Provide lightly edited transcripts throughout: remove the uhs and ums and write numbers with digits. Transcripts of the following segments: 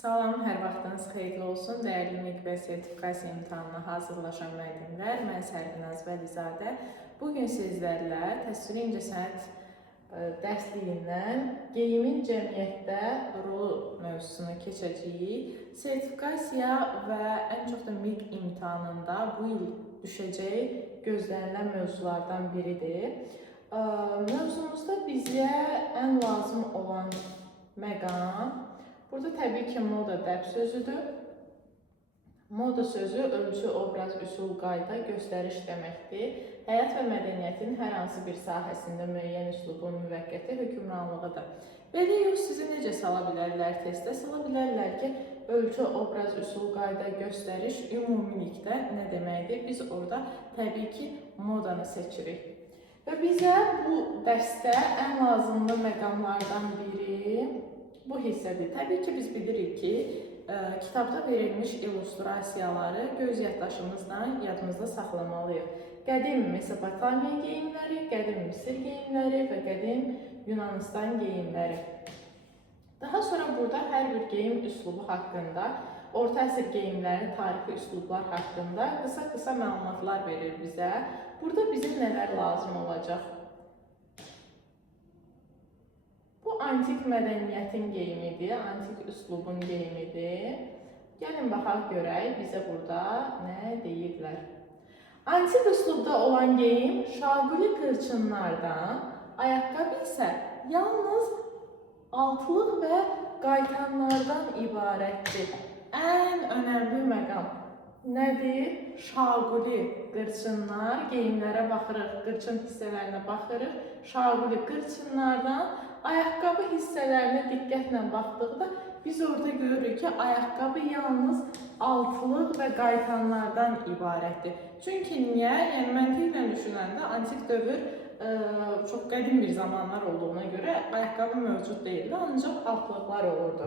Salam, hər vaxtınız xeyirli olsun. Dəyərli müqbə sertifikasiya imtahanına hazırlaşan müəllimlər, mən Sərvinaz Vəlizadə. Bugün sizlərlə təsviri incəsənət dərsliyindən geyimin cəmiyyətdə rolu mövzusunu keçəcəyik. Sertifikasiya və ən çox da MİQ imtahanında bu il düşəcək gözlənilən mövzulardan biridir. Mövzumuzda bizə ən lazım olan məqam burada təbii ki, moda dəb sözüdür. Moda sözü ölçü, obraz, üsul, qayda, göstəriş deməkdir. Həyat və mədəniyyətin hər hansı bir sahəsində müəyyən üslubun müvəqqəti hökmranlığıdır. Belə yox, sizi necə sala bilərlər testə? Sala bilərlər ki, ölçü, obraz, üsul, qayda, göstəriş ümumilikdə nə deməkdir? Biz orada təbii ki, modanı seçirik. Və bizə bu dərsdə ən lazımlı məqamlardan biri bu hissədir. Təbii ki, biz bilirik ki, kitabda verilmiş illüstrasiyaları göz yaddaşımızla yadımızda saxlamalıyıq. Qədim Mesopotamiya geyimləri, qədim Misir geyimləri və qədim Yunanistan geyimləri. Daha sonra burada hər bir geyim üslubu haqqında, orta əsr geyimləri, tarixi üslublar haqqında qısa məlumatlar verir bizə. Burada bizim nələr lazım olacaq? Bu antik mədəniyyətin geyimidir, antik üslubun geyimidir. Gəlin baxaq görək bizə burada nə deyirlər. Antik üslubda olan geyim şaquli qırçınlardan, ayaqqabı isə yalnız altlıq və qaytanlardan ibarətdir. Ən önəmli məqam nədir? Şaquli qırçınlar, geyimlərə baxırıq, qırçın hissələrinə baxırıq. Şaquli qırçınlardan, ayaqqabı hissələrinə diqqətlə baxdıqda biz orada görürük ki, ayaqqabı yalnız altlıq və qaytanlardan ibarətdir. Çünki niyə? Yəni məntiqlə düşünəndə antik dövr çox qədim bir zamanlar olduğuna görə ayaqqabı mövcud deyildi, ancaq altlıqlar olurdu.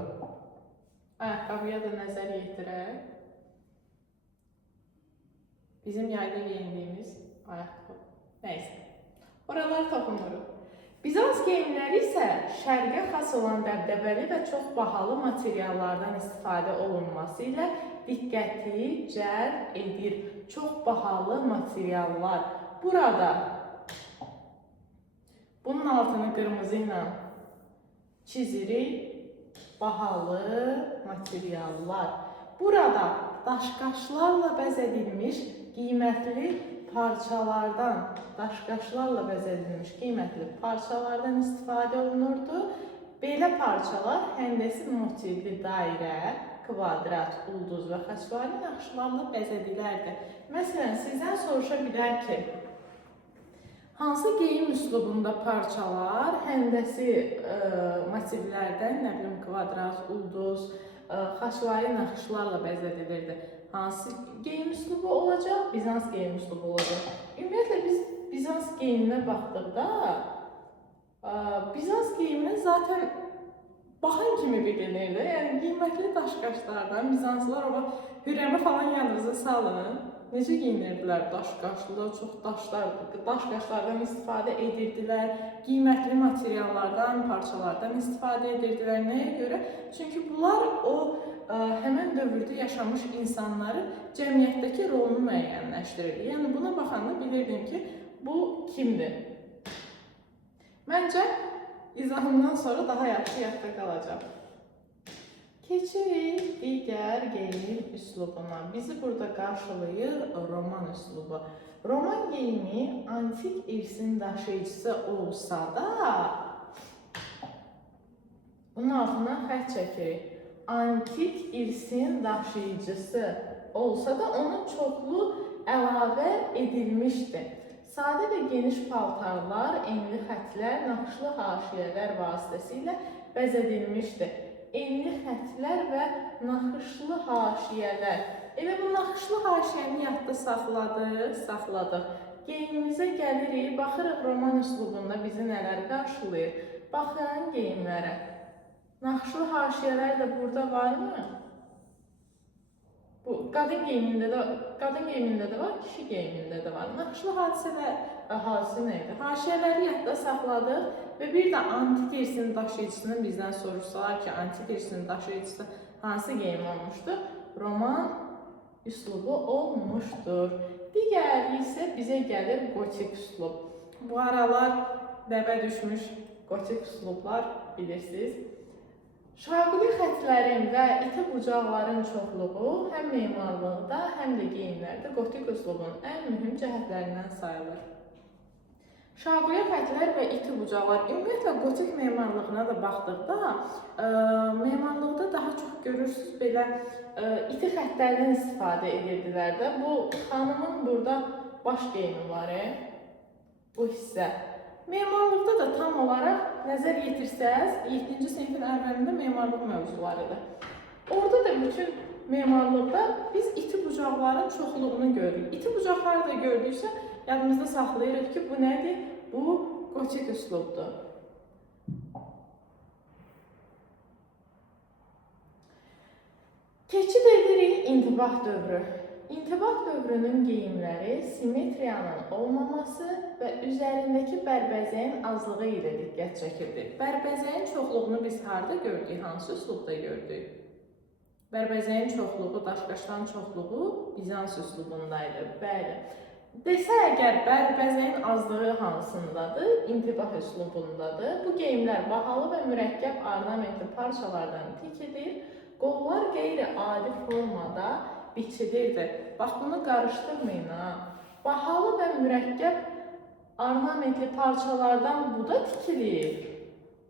Ayaqqabıya da nəzər yetirək. Bizim yayda geyindiyimiz ayaqqabı. Nəysə, oralar toxunuruq. Bizans geyimləri isə şərqə xas olan dəbdəbəli və çox bahalı materiallardan istifadə olunması ilə diqqəti cəlb edir. Çox bahalı materiallar. Burada bunun altını qırmızı ilə çizirik. Bahalı materiallar. Burada daşqaşlarla bəzədilmiş qiymətli parçalardan istifadə olunurdu. Belə parçalar həndəsi motivli dairə, kvadrat, ulduz və xəsvari naxışlarla bəzədilərdi. Məsələn, sizdən soruşa bilər ki, hansı geyim üslubunda parçalar həndəsi motivlərdən, nə bilim, kvadrat, ulduz, xəsvari naxışlarla bəzədilirdi? Hansı geyim üslubu olacaq? Bizans geyim üslubu olacaq. Ümumiyyətlə, biz Bizans geyiminə baxdıqda, Bizans geyimini zaten baxan kimi bilinirdi. Yəni, qiymətli daşqaşlardan Bizanslılar ola Hürrəmə falan yanınıza salın. Necə giyinirdilər daşqaşlılar? Çox daşqaşlardan istifadə edirdilər. Qiymətli materiallardan, parçalardan istifadə edirdilər. Nəyə görə? Çünki bunlar həmən dövrdə yaşamış insanların cəmiyyətdəki rolunu müəyyənləşdirir. Yəni, buna baxanda bilirdim ki, bu kimdir? Məncə, izahımdan sonra daha yaxşı yadda qalacaq. Keçirik digər geyim üslubuna. Bizi burada qarşılayır roman üslubu. Roman geyimi antik irsin daşıyıcısı olsa da, bunun altına xətt çəkirik. Antik irsin daşıyıcısı olsa da onun çoxlu əlavə edilmişdir. Sadə və geniş paltarlar, enli xətlər, naxışlı haşiyələr vasitəsilə bəzədilmişdir. Enli xətlər və naxışlı haşiyələr. Elə bu naxışlı haşiyəni yadda saxladıq. Geyimimizə gəlirik, baxırıq roman üslubunda bizi nələr qarşılayır. Baxın geyimlərə. Naxışlı haşiyələr də burada varmı? Bu qadın geyimində də var, kişi geyimində də var. Naxışlı hadisi nə idi? Haşiyələri yadda saxladıq və bir də antik irsin daşıyıcısını bizdən soruşsalar ki, antik irsin daşıyıcısı hansı geyim olmuşdur? Roman üslubu olmuşdur. Digəri isə bizə gəlir gotik üslub. Bu aralar dəbə düşmüş gotik üslublar bilirsiniz. Şaquli xətlərin və iti bucaqların çoxluğu həm memarlıqda, həm də geyimlərdə gotik üslubun ən mühüm cəhətlərindən sayılır. Şaquli xətlər və iti bucaqlar, ümumiyyətlə gotik memarlığına da baxdıqda, memarlıqda daha çox görürsünüz belə iti xətlərdən istifadə edirdilər də. Bu xanımın burada baş geyimi var, bu hissə. Memarlıqda da tam olaraq nəzər yetirsəz, 7-ci sinifin əvvəlində memarlıq mövzularıdır. Orada da bütün memarlıqda biz iti bucaqların çoxluğunu görürük. İti bucaqları da gördüksə, yadımızda saxlayırıq ki, bu nədir? Bu gotik üslubdur. Keçid edirik intibah dövrü. İntibah dövrünün geyimləri simmetriyanın olmaması və üzərindəki bərbəzəyin azlığı ilə diqqət çəkirdi. Bərbəzəyin çoxluğunu biz harada gördük? Hansı üslubda gördük? Bərbəzəyin çoxluğu, daşqaşdan çoxluğu Bizans üslubundaydı. Bəli. Desə əgər bərbəzəyin azlığı hansındadır? İntibah üslubundadır. Bu geyimlər bahalı və mürəkkəb ornamentli parçalardan tikilir. Qollar qeyri-adi formada biçilirdi. Bax, bunu qarışdırmayın ha. Bahalı və mürəkkəb ornamentli parçalardan bu da tikilir.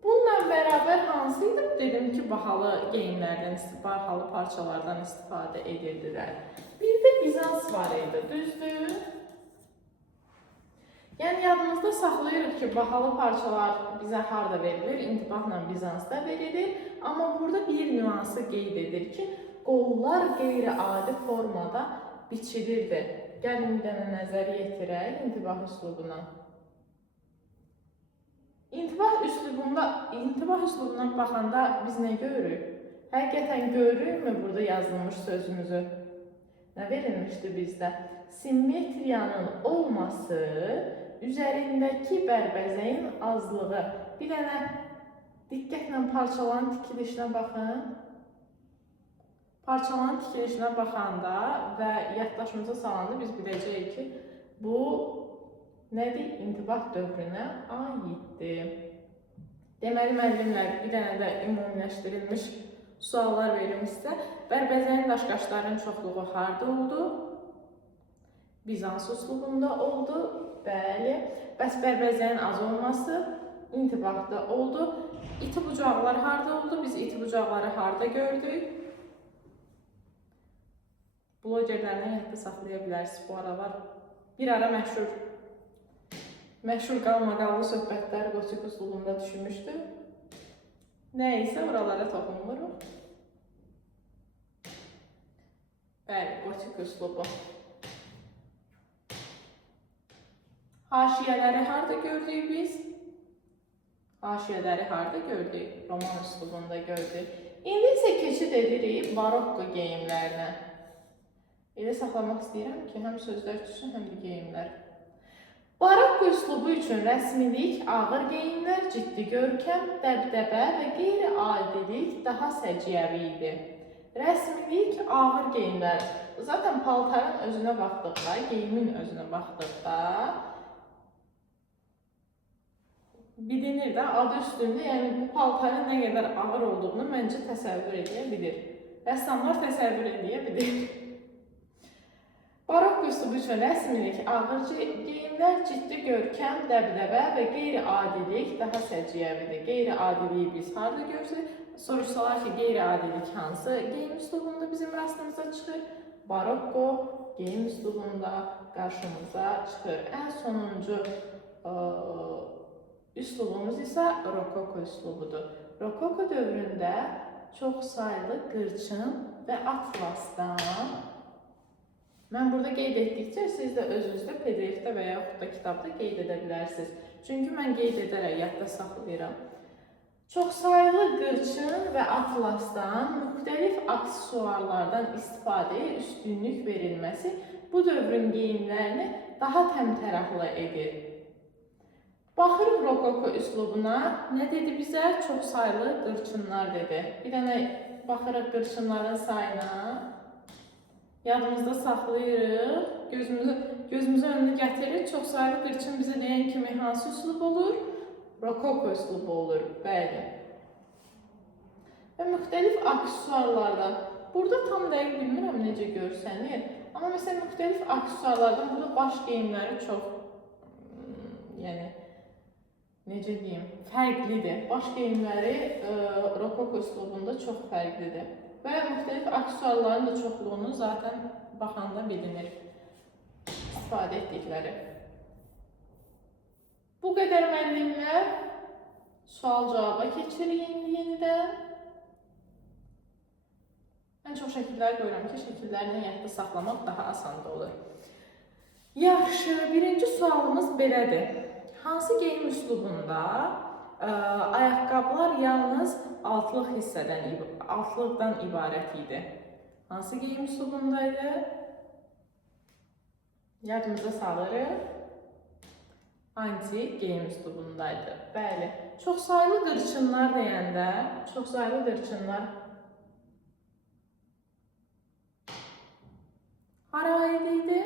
Bununla bərabər hansıydı? Dedim ki, bahalı geyimlərdən, bahalı parçalardan istifadə edirdilər. Bir də Bizans var idi, düzdür? Yəni, yadımızda saxlayırıq ki, bahalı parçalar bizə harada verilir? İntibahla Bizansda verilir. Amma burada bir nüansı qeyd edir ki, qollar qeyri-adi formada biçilirdi. Gəlin bir dənə nəzər yetirək intibah üslubuna. İntibah üslubuna baxanda biz nə görürük? Həqiqətən görürükmü burada yazılmış sözümüzü? Nə verilmişdi bizdə? Simmetriyanın olması, üzərindəki bərbəzəyin azlığı. Bir dənə diqqətlə parçaların tikilişinə baxın. Parçaların tikilişinə baxanda və yaddaşımıza salanda biz biləcəyik ki, bu nədir? İntibah dövrünə aiddir. Deməli, müəllimlər bir dənə də ümumiləşdirilmiş suallar verim sizə. Bərbəzəyin daşqaşların çoxluğu harda oldu? Bizans üslubunda oldu. Bəli. Bəs bərbəzəyin az olması intibahda oldu. İti bucaqlar harda oldu? Biz iti bucaqları harda gördük? Blogerlərlə yadda saxlaya bilərsiniz. Bu aralar bir ara məşhur qalmaqallı söhbətlər gotik üslubunda düşmüşdü. Nəysə, oralara toxunmuruq. Bəli, gotik üslubu. Haşiyələri harda gördük biz? Haşiyələri harda gördük? Roman üslubunda gördük. İndi isə keçid edirik barokko geyimlərinə. Elə saxlamaq istəyirəm ki, həm sözlər düşsün, həm də geyimlər. Barokko üslubu üçün rəsmilik, ağır geyimlər, ciddi görkəm, dəbdəbə və qeyri-adilik daha səciyyəvi idi. Rəsmilik, ağır geyimlər. Zaten paltarın özünə baxdıqda, geyimin özünə baxdıqda bilinir də, adı üstündə, yəni bu paltarın nə qədər ağır olduğunu məncə təsəvvür edə bilir. Rəssamlar təsəvvür edə bilir. Barokko üslubu üçün rəsmilik, ağır geyimlər, ciddi görkəm, dəbdəbə və qeyri-adilik daha səciyyəvidir. Qeyri-adiliyi biz harada görürük? Soruşsalar ki, qeyri-adilik hansı geyim üslubunda bizim rastımıza çıxır? Barokko geyim üslubunda qarşımıza çıxır. Ən sonuncu üslubumuz isə rokoko üslubudur. Rokoko dövründə çox saylı qırçın və atlasdan. Mən burada qeyd etdikcə siz də özünüzdə PDF-də və yaxud da kitabda qeyd edə bilərsiniz. Çünki mən qeyd edərək yadda saxlayıram. Çox saylı qırçın və atlasdan müxtəlif aksesuarlardan istifadəyə üstünlük verilməsi bu dövrün geyimlərini daha təmtəraqlı edir. Baxırıq rokoko üslubuna. Nə dedi bizə? Çox saylı qırçınlar dedi. Bir dənə baxırıq qırçınların sayına. Yadımızda saxlayırıq. Gözümüzün önünə gətiririk. Çoxsaylı qırçın bizə deyən kimi hansı üslub olur? Rokoko üslubu olur. Bəli. Və müxtəlif aksesuarlardan. Burada tam dəqiq bilmirəm necə görsənir. Amma məsələn, müxtəlif aksesuarlardan burada baş geyimləri çox, yəni, necə deyim, fərqlidir. Baş geyimləri rokoko üslubunda çox fərqlidir. Və müxtəlif aksesuarların da çoxluğunu zaten baxanda bilinir istifadə etdikləri. Bu qədər müəllimlər, sual-cavaba keçirik yenidən. Mən çox şəkillər görürəm ki, şəkillərini yadda saxlamaq daha asan olur. Yaxşı, birinci sualımız belədir. Hansı geyim üslubunda ayaqqabılar yalnız altlıqdan ibarət idi? Hansı geyim üslubundaydı? Yadımıza salırıq. Anti geyim üslubundaydı. Bəli. Çoxsaylı qırçınlar deyəndə, çoxsaylı qırçınlar hara aid idi?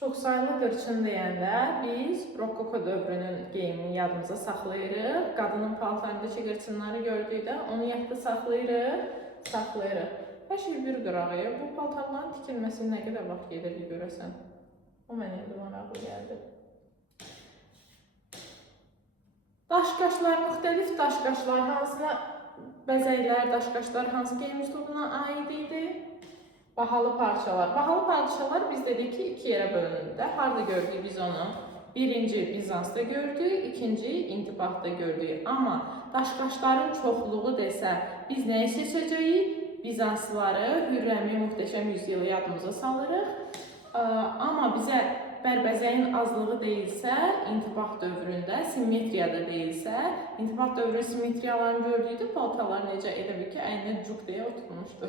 Çoxsaylı qırçın deyəndə biz rokoko dövrünün geyimini yadımıza saxlayırıq. Qadının paltarındakı qırçınları gördükdə onu yadda saxlayırıq. Hər şey bir qırağı. Bu paltarların tikilməsi nə qədər vaxt gedirdi görəsən? O mənə indi maraqlı gəldi. Daşqaşlar, müxtəlif daşqaşlar, hansına bəzəklər, daşqaşlar hansı geyim üslubuna aid idi? Bahalı parçalar. Bahalı parçalar biz dedik ki, iki yerə bölünür. Harada gördük biz onu? Birinci Bizansda gördük, ikinci İntibahda gördük. Amma daşqaşların çoxluğu desə, biz nəyi seçəcəyik? Bizanslıları, Hürrəmi möhtəşəm yüzyılı yadımıza salırıq. Amma bizə bərbəzəyin azlığı deyilsə, İntibah dövründə, simmetriyada deyilsə, İntibah dövrü simmetriyalarını gördükdə paltarlar necə elə bil ki, əyninə cuk deyə oturmuşdu.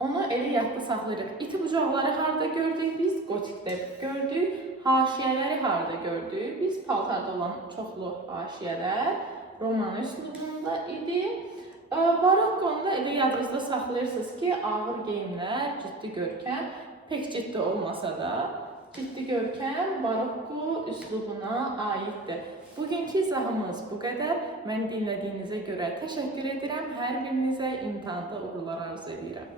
Onu elə yadda saxlayırıq. İti bucaqları harada gördük? Biz gotikdə gördük. Haşiyələri harada gördük? Biz paltarda olan çoxlu haşiyələr Roman üslubunda idi. Barokkonu da elə yadınızda saxlayırsınız ki, ağır geyimlər, ciddi görkəm, pek ciddi olmasa da, ciddi görkəm barokko üslubuna aiddir. Bugünkü izahımız bu qədər. Mən dinlədiyinizə görə təşəkkür edirəm. Hər birinizə imtahanda uğurlar arzu edirəm.